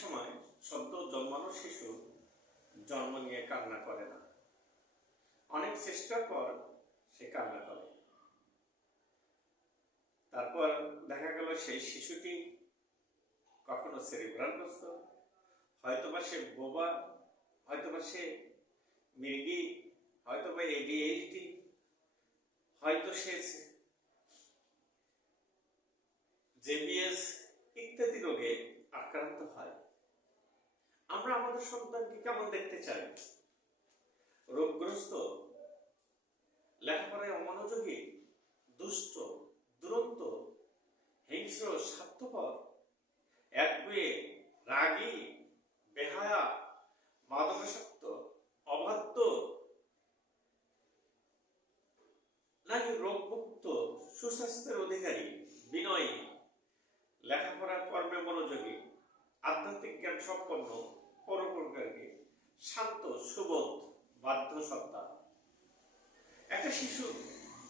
সময় সদ্য জন্মানো শিশু জন্ম নিয়ে কান্না করে না, অনেক চেষ্টার পর সে কান্না করে। তারপর দেখা গেল সেই শিশুটি কখনো সেরিব্রালগ্রস্ত, হয়তোবা সে বোবা, হয়তোবা সে মৃগী, হয়তোবা ADHD, হয়তো সে JBS ইত্যাদি রোগে আক্রান্ত হয়। আমরা আমাদের সন্তানকে কেমন দেখতে চাই? রোগগ্রস্ত, লেখাপড়ায় অমনোযোগী, দুষ্ট, দুরন্ত, হিংস্র, স্বার্থপর, একগুঁয়ে, রাগী, বেহায়া, মাদকাসক্ত, অবাধ্য, নাকি রোগমুক্ত, সুস্বাস্থ্যের অধিকারী, বিনয়ী, লেখাপড়ার কর্মে মনোযোগী, আধ্যাত্মিক জ্ঞান সম্পন্ন, পরোপকারী, শান্ত, সুবোধ, বাধ্য সত্তা? একটা শিশু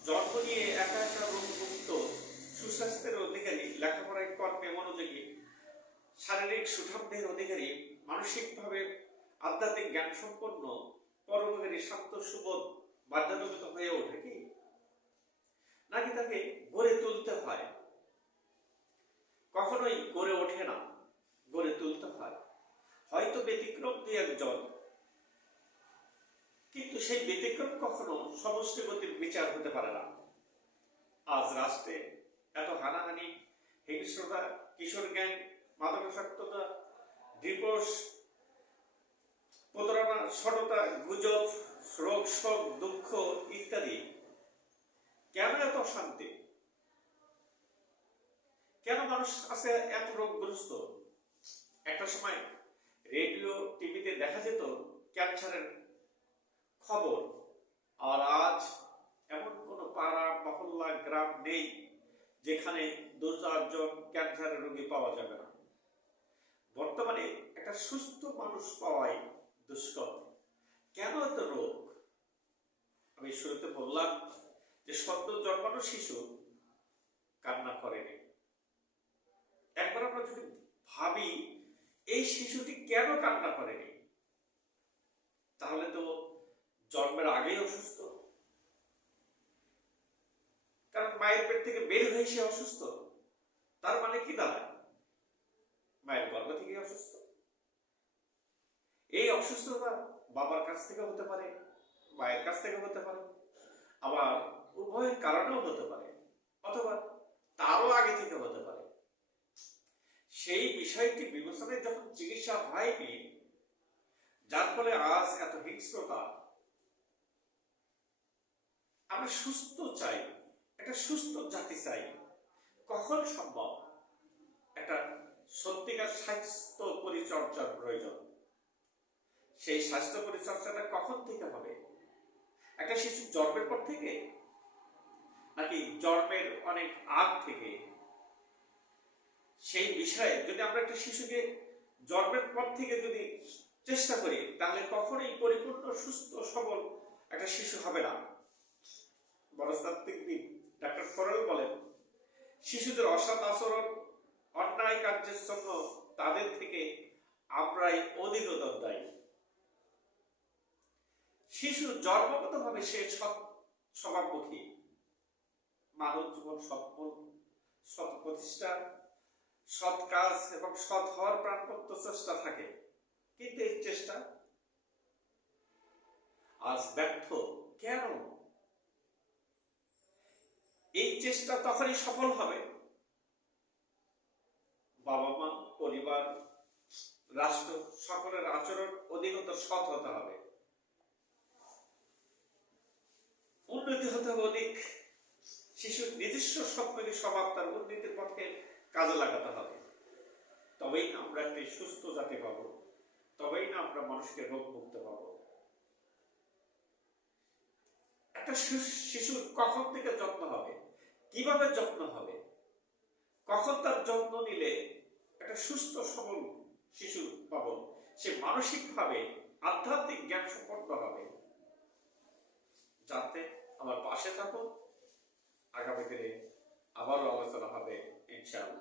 জন্ম নিয়ে একা একা রোগমুক্ত, সুস্বাস্থ্যের অধিকারী, লেখাপড়ায় কর্মে মনোযোগী, শারীরিক সুঠামদের অধিকারী, মানসিকভাবে আধ্যাত্মিক জ্ঞান সম্পন্ন, পরোপকারী, শান্ত, সুবোধ, বাধ্যানুগত হয়ে ওঠে কি? নাকি তাকে গড়ে তুলতে হয়? কখনোই গড়ে ওঠে না, গড়ে তুলতে হয়। হয়তো ব্যতিক্রম দুই একজন, কিন্তু সেই ব্যতিক্রম কখনো সমষ্টি গতির বিচার হতে পারে না। আজ রাষ্ট্রে এত হানাহানি, হিংস্রতা, কিশোর গ্যাং, মাদকাসক্ততা, ডিভোর্স, প্রতারণা, সততা, গুজব, রোগ, শোক, দুঃখ ইত্যাদি। কেন এত অশান্তি? কেন মানুষ আছে এত রোগগ্রস্ত? একটা সময় রেডিও, টিভিতে দেখা যেত ক্যান্সারের খবর, আর আজ এমন কোন পাড়া, মহল্লা, গ্রাম নেই যেখানে 2-4 জন ক্যান্সারের রোগী পাওয়া যাবে না। বর্তমানে একটা সুস্থ মানুষ পাওয়াই দুষ্কর। কেন এত রোগ? আমি শুরুতে বললাম যে সদ্য জন্মানো শিশু কান্না করেনি। একবার আমরা যদি ভাবি এই শিশুটি কেন কান্না করেনি, তাহলে তো জন্মের আগেই অসুস্থ। কারণ মায়ের পেট থেকে বের হয়ে সে অসুস্থ। তার মানে কি দাঁড়ায়? মায়ের গর্ভ থেকে অসুস্থ। এই অসুস্থতা বাবার কাছ থেকে হতে পারে, মায়ের কাছ থেকে হতে পারে, আবার উভয়ের কারণেও হতে পারে, অথবা তারও আগে থেকে হতে পারে। সেই বিষয়টি বিবেচনায় যখন চিকিৎসা হয়নি, যার ফলে আজ এত হিংস্রতা। আমরা সুস্থ চাই, একটা সুস্থ জাতি চাই। কখন সম্ভব? একটা সত্যিকার স্বাস্থ্য পরিচর্যার প্রয়োজন। সেই স্বাস্থ্য পরিচর্যাটা কখন থেকে হবে? একটা শিশু জন্মের পর থেকে, নাকি জন্মের অনেক আগ থেকে? সেই বিষয়ে যদি আমরা একটা শিশুকে জন্মের পর থেকে যদি চেষ্টা করি, তাহলে কখনোই পরিপূর্ণ সুস্থ সবল একটা শিশু হবে না। মনস্তাত্ত্বিকবিদ ডক্টর ফরেল বলেন, শিশুদের অসৎ আচরণ, অন্যায় কার্যের জন্য তাদের থেকে আমরাই অধিকতর দায়ী। শিশু জন্মগতভাবে সে সৎ স্বভাবমুখী, মানব জীবন সফল, সৎ প্রতিষ্ঠা, সৎ কাজ এবং সৎ হওয়ার প্রাণপত্য চেষ্টা থাকে। কিন্তু এই চেষ্টা আজ ব্যর্থ। কেন? এই চেষ্টা তখনই সফল হবে বাবা মা, পরিবার, রাষ্ট্র সকলের আচরণ অধিকতর সৎ হতে হবে, উন্নতি হতে হবে অধিক। শিশুর নিজস্ব সৎপরি স্বভাব তার উন্নতির পথে কাজে লাগাতে হবে। তবেই না আমরা একটি সুস্থ জাতি পাব, তবেই না আমরা মানুষকে রোগ মুক্ত পাব। একটা শিশুর কখন থেকে যত্ন হবে, কিভাবে যত্ন হবে, কখন তার যত্ন নিলে একটা সুস্থ সবল শিশু পাব, সে মানসিকভাবে আধ্যাত্মিক জ্ঞান সম্পন্ন হবে। যাতে আমার পাশে থাকো। আগামী দিনে আবারও আলোচনা হবে ইনশাআল্লাহ।